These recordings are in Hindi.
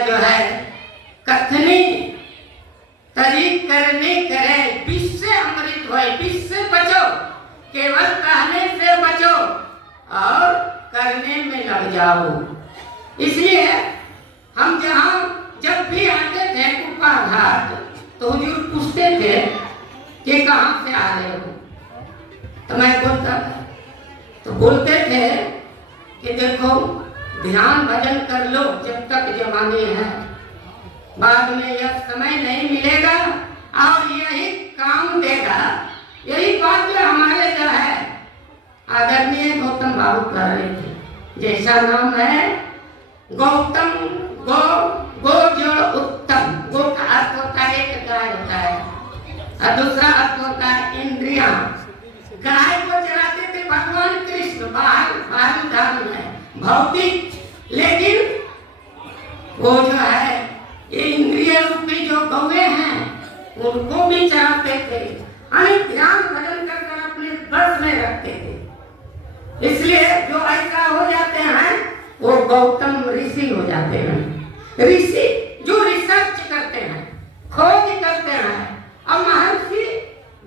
जो है कथनी तरी करने करे, विष से अमृत होए, विष से बचो, केवल कहने से बचो और करने में लग जाओ। इसलिए हम जब भी आते थे कुप्पा घाट तो हुजूर पूछते थे कि कहाँ से आ रहे हो, तो मैं बोलता था, तो बोलते थे कि देखो ध्यान भजन कर लो जब तक जवानी है, बाद में यह समय नहीं मिलेगा और यही काम देगा। यही बात जो हमारे जो है आदरणीय गौतम बाबू कर रहे थे, जैसा नाम है गौतम, गो जो उत्तम, गो का अर्थ होता है एक गाय होता है और दूसरा अर्थ होता है इंद्रियां। गाय को चराते थे भगवान कृष्ण, बाहर धर्म है भौतिक, लेकिन वो जो है ये इंद्रिय रूपी जो गौए हैं उनको भी चराते थे, ध्यान भजन कर अपने बस में रखते थे। इसलिए जो ऐसा हो जाते हैं वो गौतम ऋषि हो जाते हैं। ऋषि जो रिसर्च करते हैं, खोज करते हैं, और महर्षि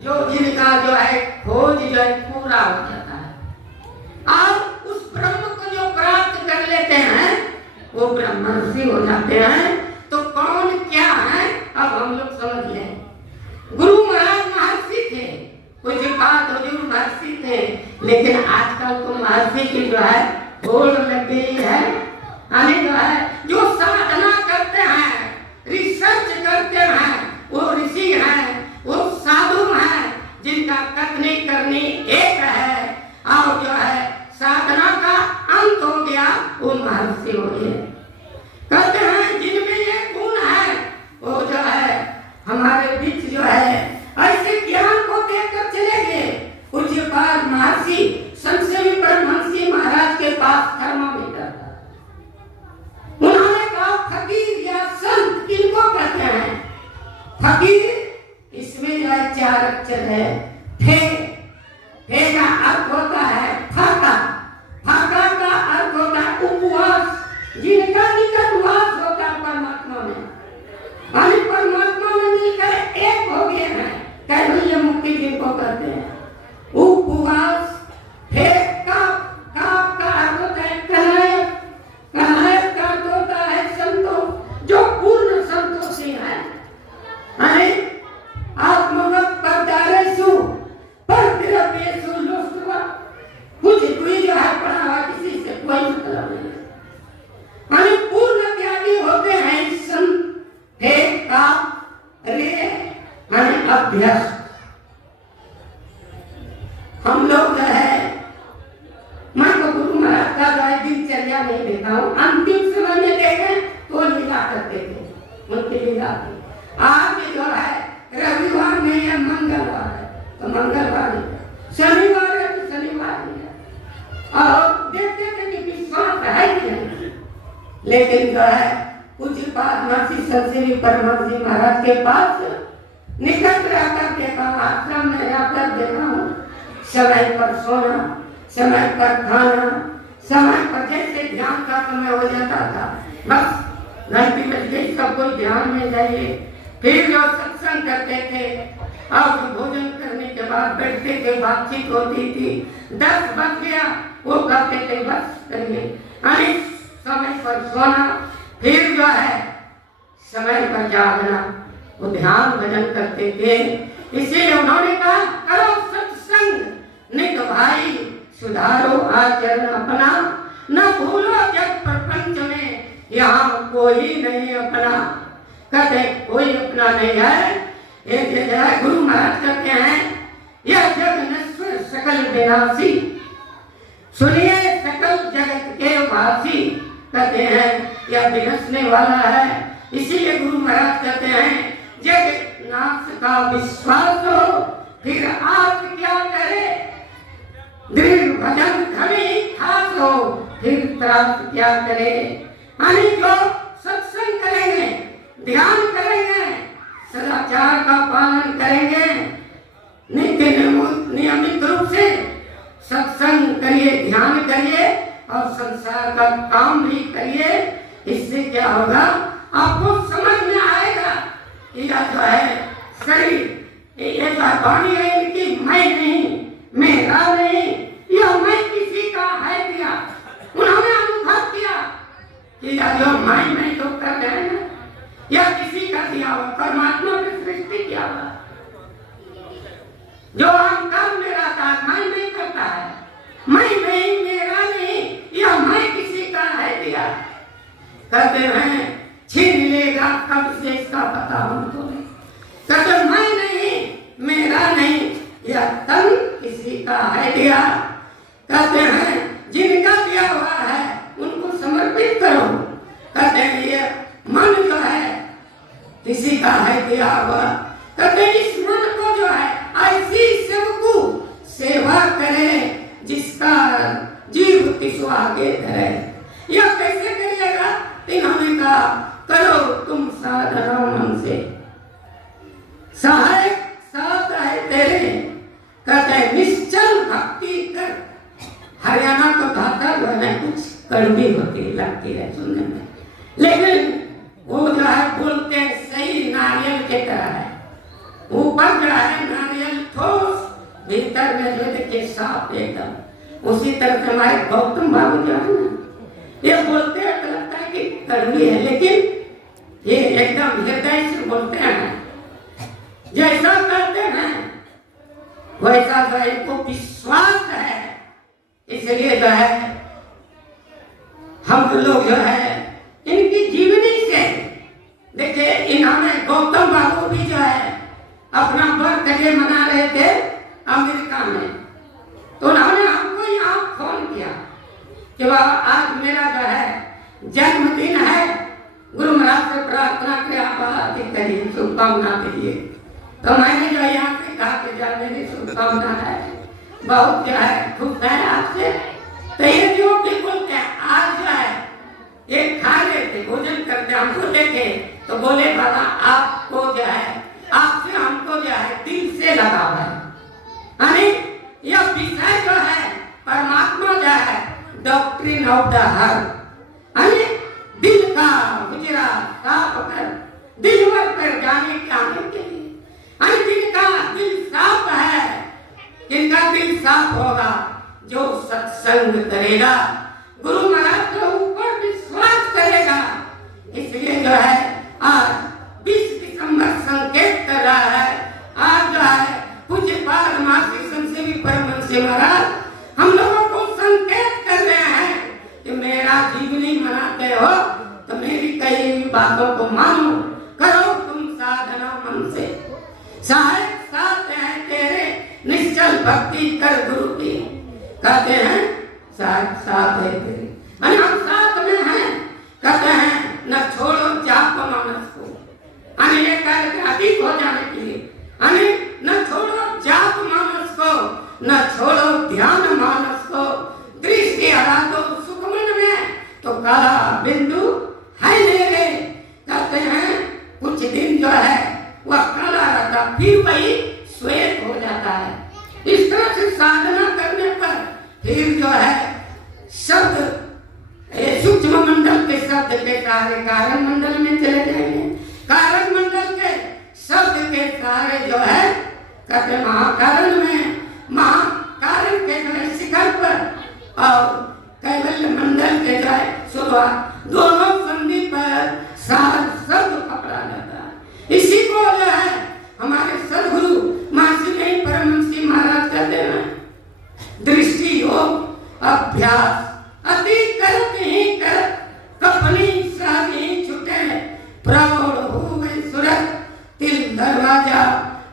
जो जिनका जो है खोज जो है पूरा हो जाता है और उस ब्रह्म को जो प्राप्त कर लेते हैं वो ब्रह्मर्षि हो जाते हैं। तो कौन क्या है अब हम लोग समझ लें। गुरु महाराज महर्षि थे, कुछ बात हुजूर महर्षि थे, लेकिन आजकल तो महर्षि की जो है होड़ लग गई है। जो है जो साधना करते हैं, रिसर्च करते हैं, वो ऋषि हैं, वो साधु हैं, जिनका कथनी करनी एक है और जो है साधना का अंत हो गया, वो महर्षि हो गए। कहते हैं जिनमें ये गुण है वो जो है हमारे बीच जो है ऐसे ज्ञान को देकर चले गए। कुछ बार महर्षि संसेवी परमहंसी महाराज के पास थर्मामीटर था, उन्होंने कहा फकीर या संत किनको कहते हैं? फकीर इसमें जो है 4 अक्षर है, फे का अर्थ होता है फाका, फाका का अर्थ होता है उपवास, जिनका निकटवास होता है परमात्मा में, परमात्मा में मिलकर एक हो गए हैं, कैवल्य मुक्ति जिनको कहते हैं। उपवास का अर्थ होता है कनायत, कनायत का अर्थ होता है संतोष, जो पूर्ण संतोषी है। आत्मवत परदारेषु परद्रव्येषु लुप्त्वा, कुछ कोई जो है पढ़ा हुआ किसी से कोई मतलब नहीं, पूर्ण त्यागी होते हैं संत। का रे अभ्यास हम लोग जो है, मैं तो गुरु महाराज का जो है दिनचर्या नहीं देखा हूँ, अंतिम समय में देखे तो लीला करते थे, उनकी लीला थी। आज जो है रविवार नहीं है, मंगलवार है तो मंगलवार नहीं है, शनिवार है तो शनिवार नहीं है, और देखते थे कि विश्वास है कि नहीं। लेकिन जो है कुछ बात महर्षि संसेवी परमहंसी महाराज के पास निकट रहकर देखा, आश्रम में रहकर देखा हूँ, समय पर सोना, समय पर खाना, समय पर जैसे ध्यान का समय हो जाता था बस 9 बजे सबको ध्यान में जाइए। फिर जो सत्संग करते थे और भोजन करने के बाद बैठते थे, बातचीत होती थी, 10 बज गया वो कहते थे बस करिए, समय पर सोना, फिर जो है समय पर जागना, वो ध्यान भजन करते थे। इसीलिए उन्होंने कहा करो सत्संग नित भाई, सुधारो आचरण अपना, न भूलो जग प्रपंच में यहाँ कोई नहीं अपना। कहते कोई अपना नहीं है, एक जगह गुरु महाराज कहते हैं यह जग नश्वर सकल विनाशी, सुनिए सकल जगत के वासी। कहते हैं यह विनशने वाला है, इसीलिए गुरु महाराज कहते हैं जग नाश का विश्वास हो, फिर आप क्या करे, दृढ़ भजन धनी खास हो, फिर त्रास क्या करे। जो सत्संग करेंगे, ध्यान करेंगे, सदाचार का पालन करेंगे, नियमित रूप से सत्संग करिए, ध्यान करिए और संसार का काम भी करिए। इससे क्या होगा, आपको समझ में आएगा कि यह जो है शरीर, ये जो है वाणी है इनकी मैं नहीं, मेरा नहीं, यह मैं किसी का है दिया। उन्होंने अनुभव किया कि यह जो मैं जो कर रहे हैं ना, यह किसी का दिया हुआ, परमात्मा ने सृष्टि किया हुआ। जो अहंकार मेरा था, मैं नहीं करता है, मैं नहीं, मेरा नहीं, यह मैं किसी का है दिया। कहते हैं छीन लेगा कब से इसका पता हमको नहीं। कहते मैं नहीं, मेरा नहीं, यह तन किसी का है दिया। कहते हैं जिनका दिया हुआ है उनको समर्पित करो। कहते हैं ये मन जो है किसी का है दिया हुआ। कहते हैं इस मन को जो है ऐसी सेवकू सेवा करे जिसका जीव तिसु आगे धरे। यह कैसे करिएगा? इन्होंने कहा करो तुम साधना मन से, सहायक साथ है तेरे। कहते हैं निश्चल भक्ति कर। हरियाणा को भाषा जो है कुछ कड़वी होती लगती है सुनने में, लेकिन वो जो है बोलते हैं सही नारियल के तरह है। ऊपर जो है नारियल ठोस, भीतर में जो देखिए साफ एकदम। उसी तरह से हमारे गौतम बाबू जो है ना, ये बोलते हैं तो लगता है कि कड़वी है, लेकिन ये एकदम हृदय से बोलते हैं। जैसा करते हैं वैसा जो है इनको विश्वास है, इसलिए जो है हम लोग जो है इनकी जीवनी से देखिए। इन्होंने गौतम बाबू भी जो है अपना बर्थडे मना रहे थे अमेरिका में, तो उन्होंने हमको यहाँ फोन किया कि बाबा आज मेरा जो है जन्मदिन है, गुरु महाराज से प्रार्थना करें आप अधिक करिए, शुभकामना दीजिए। तो मैंने जो यहाँ से कहा कि जब मेरी शुभकामना है, बहुत जो है खुश है आपसे। तो ये जो बिल्कुल आज जो है ये खा रहे थे, भोजन करते हमको देखे तो बोले बाबा आपको जो है, आपसे हमको जो है दिल से लगाव है। यानी यह विषय जो है परमात्मा जो है डॉक्ट्रिन ऑफ द हार्ट, यानी दिल का गुजरा साफ कर दिल पर जाने के आने के लिए। जिनका दिल साफ है, जिनका दिल साफ होगा, जो सत्संग करेगा, गुरु महाराज के ऊपर विश्वास करेगा। इसलिए जो है आज 20 दिसंबर संकेत कर रहा है। आज जो है पूज्य पाद मासी संसेवी परमहंस महाराज हम लोगों को संकेत कर रहे हैं कि मेरा जीवनी मनाते हो तो मेरी कही हुई बातों को मानो, करो तुम साधना मन से, सहायक साथ है तेरे, निश्चल भक्ति कर गुरु की। कहते हैं सहायक साथ है तेरे, हम साथ में हैं। कहते हैं न छोड़ो जाप मानस को, ये कार्य अधिक हो जाने के लिए, न छोड़ो जाप मानस को, न छोड़ो ध्यान मानस को, दृष्टि हरा दो सुखमन में तो काला बिंदु है मेरे। कहते हैं कुछ दिन जो है वह काला रहता, फिर वही श्वेत हो जाता है। इस तरह से साधना करने पर फिर जो है शब्द सूक्ष्म मंडल के शब्द के सारे कारण मंडल में चले जाएंगे, कारण मंडल के शब्द के सारे जो है कहते महाकारण में, महाकारण के जो है शिखर पर और कैवल्य मंडल के जो है शुरुआत, दोनों संधि पर सार शब्द पकड़ा जाता है। इसी को जो है हमारे सदगुरु महर्षि नहीं परमहंस महाराज कहते हैं दृष्टि योग अभ्यास अति करत ही करत कपनी सारी छुटे, प्रौढ़ हुए सूरत तिल दरवाजा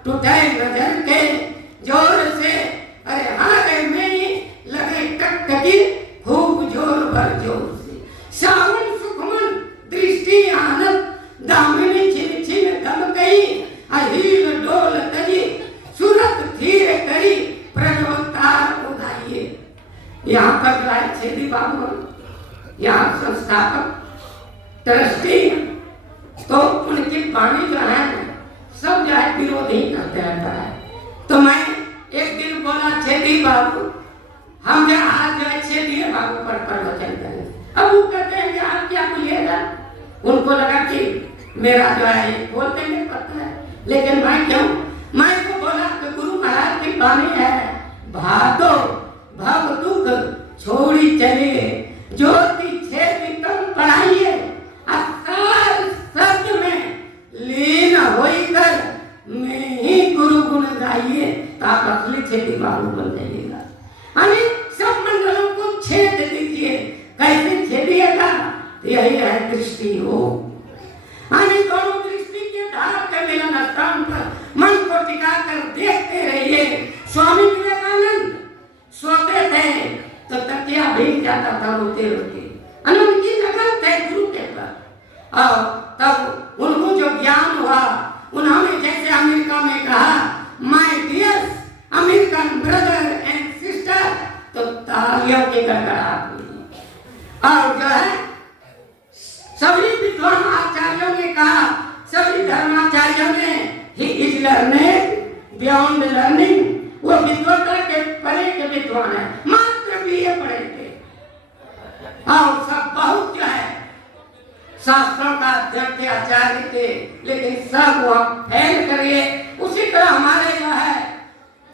टूटे नजर के जोर से, अरे हारे में लगे टकटकी खूब जोर भर जोर से, सावन सुखमन दृष्टि आनंद दामिनी छिन छिन दम गई, अहील डोल तजी सूरत धीरे करी प्रज्वलतार उठाइए। यहाँ पर राय छेदी बाबू, यहाँ संस्थापक ट्रस्टी, तो उनकी वाणी जो है सब जो है विरोध ही करते रहता है। तो मैं एक दिन बोला छेदी बाबू, हम जो आज जो है छेदी बाबू पर प्रवचन करें। अब वो कहते हैं कि आप क्या बोलिएगा, उनको लगा कि मेरा जो है ये बोल देंगे पता है, लेकिन मैं तो बोला कि गुरु महाराज की वाणी है, भादो भव दुख छोड़ी चले, ज्योति छेदी तम पढ़ाइए, अकाल सत्य में लीन होकर में ही गुरु गुण गाइए, तो आप असली छेदी बाबू बन जाइएगा। सब मंडलों को छेद दीजिए, कैसे छेदिएगा? यही है दृष्टि हो। दोनों दृष्टि के धारा के मिलन स्थान पर मन को टिकाकर देखते रहिए। स्वामी विवेकानंद सोते थे तो तकिया भीग जाता था रोते रोते, उनकी नकल थे गुरु के पर। और तब उनको जो ज्ञान हुआ, उन्होंने जैसे अमेरिका में कहा my dear American brother and sister, तो तालियों की गड़गड़ाहट हुई। और जो है सभी विद्वान आचार्यों ने कहा, सभी धर्माचार्यों ने he is learning beyond learning, वो विद्वता के परे के विद्वान है, मात्र बीए पढ़े थे और सब बहुत जो है शास्त्रों का अध्ययन के आचार्य थे, लेकिन सब वो फेल करिए। उसी तरह हमारे जो है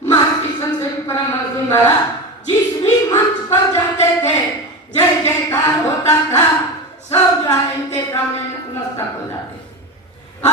महर्षि संत परमहंस महाराज जिस भी मंच पर जाते थे जय जयकार होता था, सब जो है इनके सामने नतमस्तक हो जाते थे।